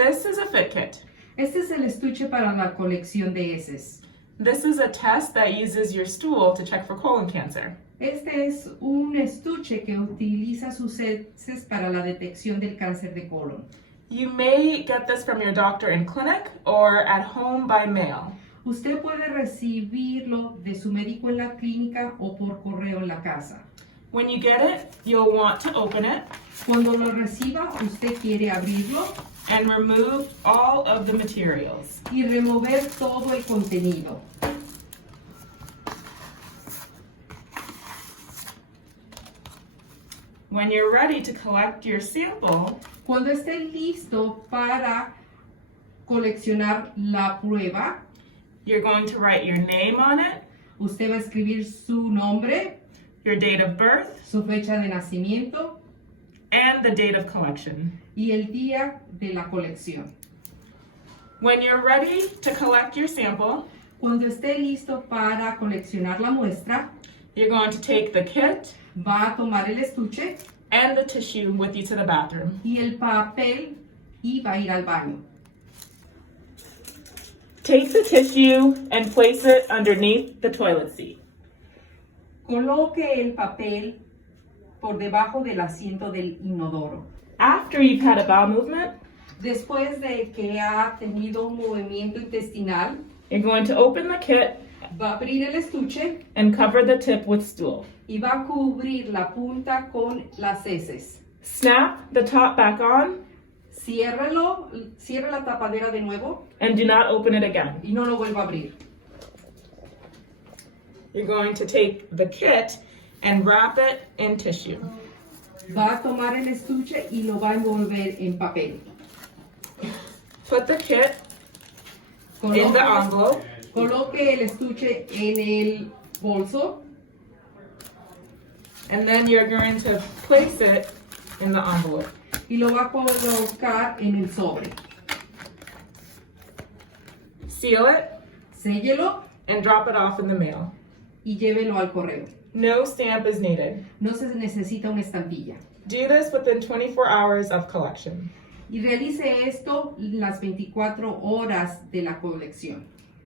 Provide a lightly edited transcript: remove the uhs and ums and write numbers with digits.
This is a fit kit. Este es el estuche para la colección de heces. This is a test that uses your stool to check for colon cancer. Este es un estuche que utiliza sus heces para la detección del cáncer de colon. You may get this from your doctor in clinic or at home by mail. Usted puede recibirlo de su médico en la clínica o por correo en la casa. When you get it, you'll want to open it Cuando lo reciba, usted quiere abrirlo and remove all of the materials. y remover todo el contenido. When you're ready to collect your sample, Cuando esté listo para coleccionar la prueba, you're going to write your name on it, usted va a escribir su nombre, your date of birth, su fecha de nacimiento and the date of collection. y el día de la colección. When you're ready to collect your sample, Cuando esté listo para coleccionar la muestra, you're going to take the kit va a tomar el estuche and the tissue with you to the bathroom. y el papel y va a ir al baño. Take the tissue and place it underneath the toilet seat. Coloque el papel por debajo del asiento del inodoro. After you've had a bowel movement, Después de que ha tenido un movimiento intestinal, you're going to open the kit va a abrir el estuche and cover the tip with stool. y va a cubrir la punta con las heces. Snap the top back on Cierra la tapadera de nuevo and do not open it again. y no lo vuelva a abrir. You're going to take the kit and wrap it in tissue. Va a tomar el estuche y lo va a envolver en papel. Put the kit in the Coloque, envelope coloque el estuche en el bolso and then you're going to place it in the envelope. y lo va a colocar en el sobre. Seal it Séllelo and drop it off in the mail. y llévelo al correo. No stamp is needed. No se necesita una estampilla. Do this within 24 hours of collection. Y realice esto las 24 horas de la colección.